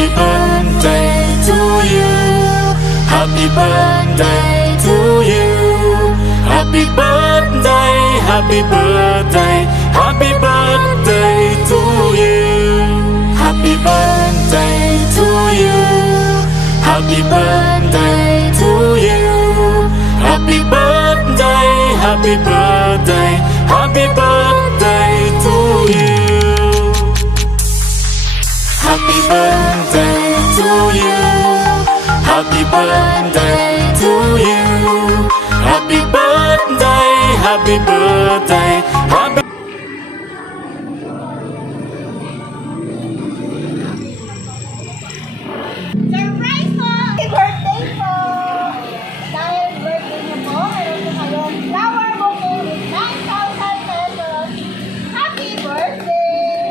Happy birthday to you. Happy birthday to you. Happy birthday, happy birthday, happy birthday to you. Happy birthday to you. Happy birthday to you. Happy birthday, happy birthday, happy birthday to you. Happy birthday to you. Happy birthday to you. Happy birthday, happy birthday, happy Surprise po! Happy birthday po! Dahil birthday niyo po, meron po kayong flower bouquet with 9,000 pesos. Happy birthday!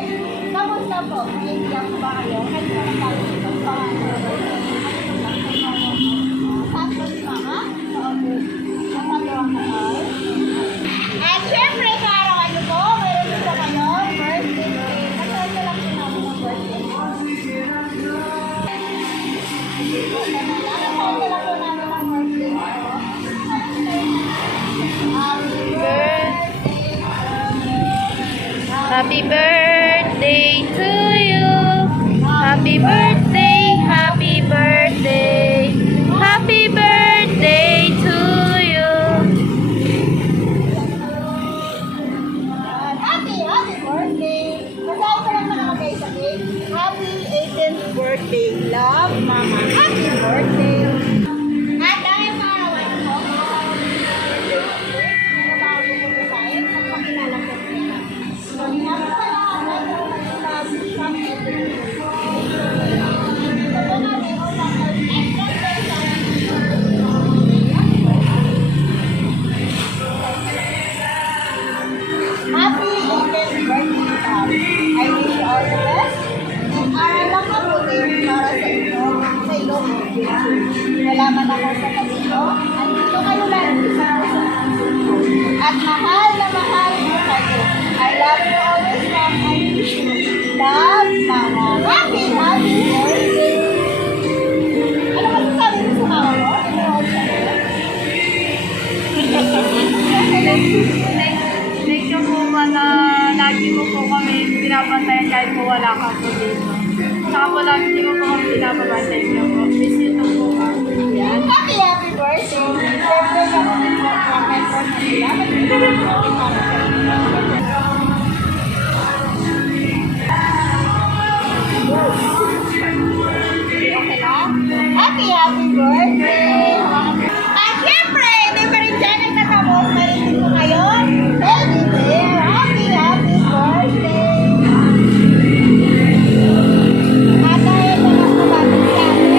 Kamusta po? Naiiyak po ba kayo? Kahit na tayo dito pa. Tapos mama? Oo. Nakagawa ka ba? At syempre, sa araw-ano po, meron po kayo birthday cake. Masaya lang po namin ang birthday mo. Happy birthday to you. Happy birthday, happy birthday. Happy birthday to you. Happy birthday! Masaya ko lang nakalagay sa cake. Happy 18th birthday, love, mama. Happy birthday! At dahil sa arawan ko, nagbabago ko po tayo, nagpakilala ko po sila. So, hinapit sa lahat, love, happy birthday. Ito na, may utang ng extra special. Happy 18th birthday, Tom. I wish you all the best. And aral lang mabuti para sa inyo, sa ilong mo. Nalaman ako sa tabi ko, andito kayo lagi sa puso. At mahal na mahal ko kayo. I love you always, Mom. I wish you love, Mama. Happy birthday! Ano ba sasabi mo sa mama mo? Ano ba Thank you po na lagi mo po kami pinapantayan kahit po wala ka po dito. Saka po lagi ko po kami pinapantayan niyo po. Miss you too po kami. Yan. Happy birthday! Siyempre, kami din po comment po na sila. Magbibigay po kami para sa inyo. Okay lang? Happy birthday! At siyempre, di ba rin dyan nagtatapos? Meron din po kayo. Teddy bear! Happy birthday! At dahil na lang po natin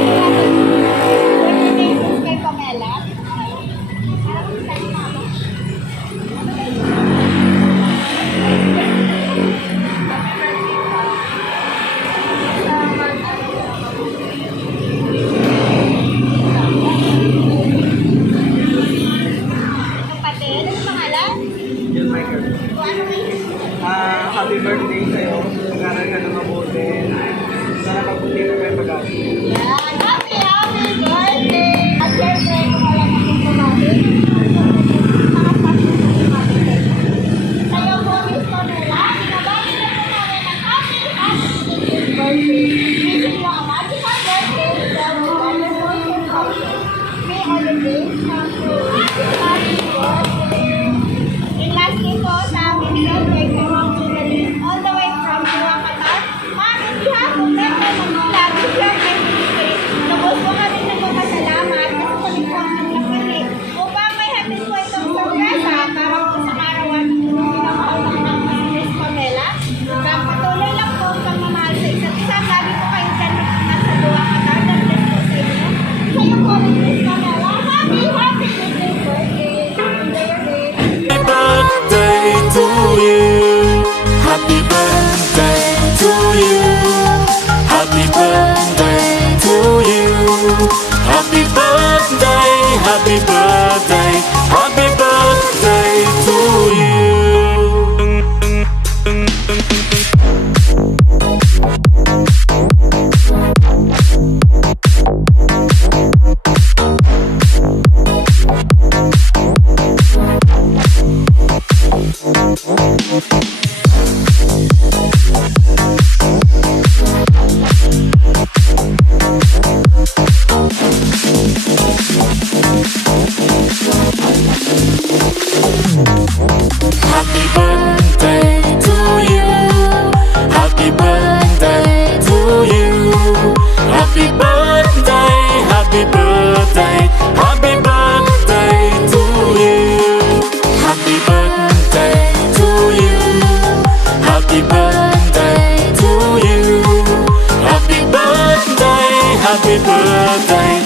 Happy birthday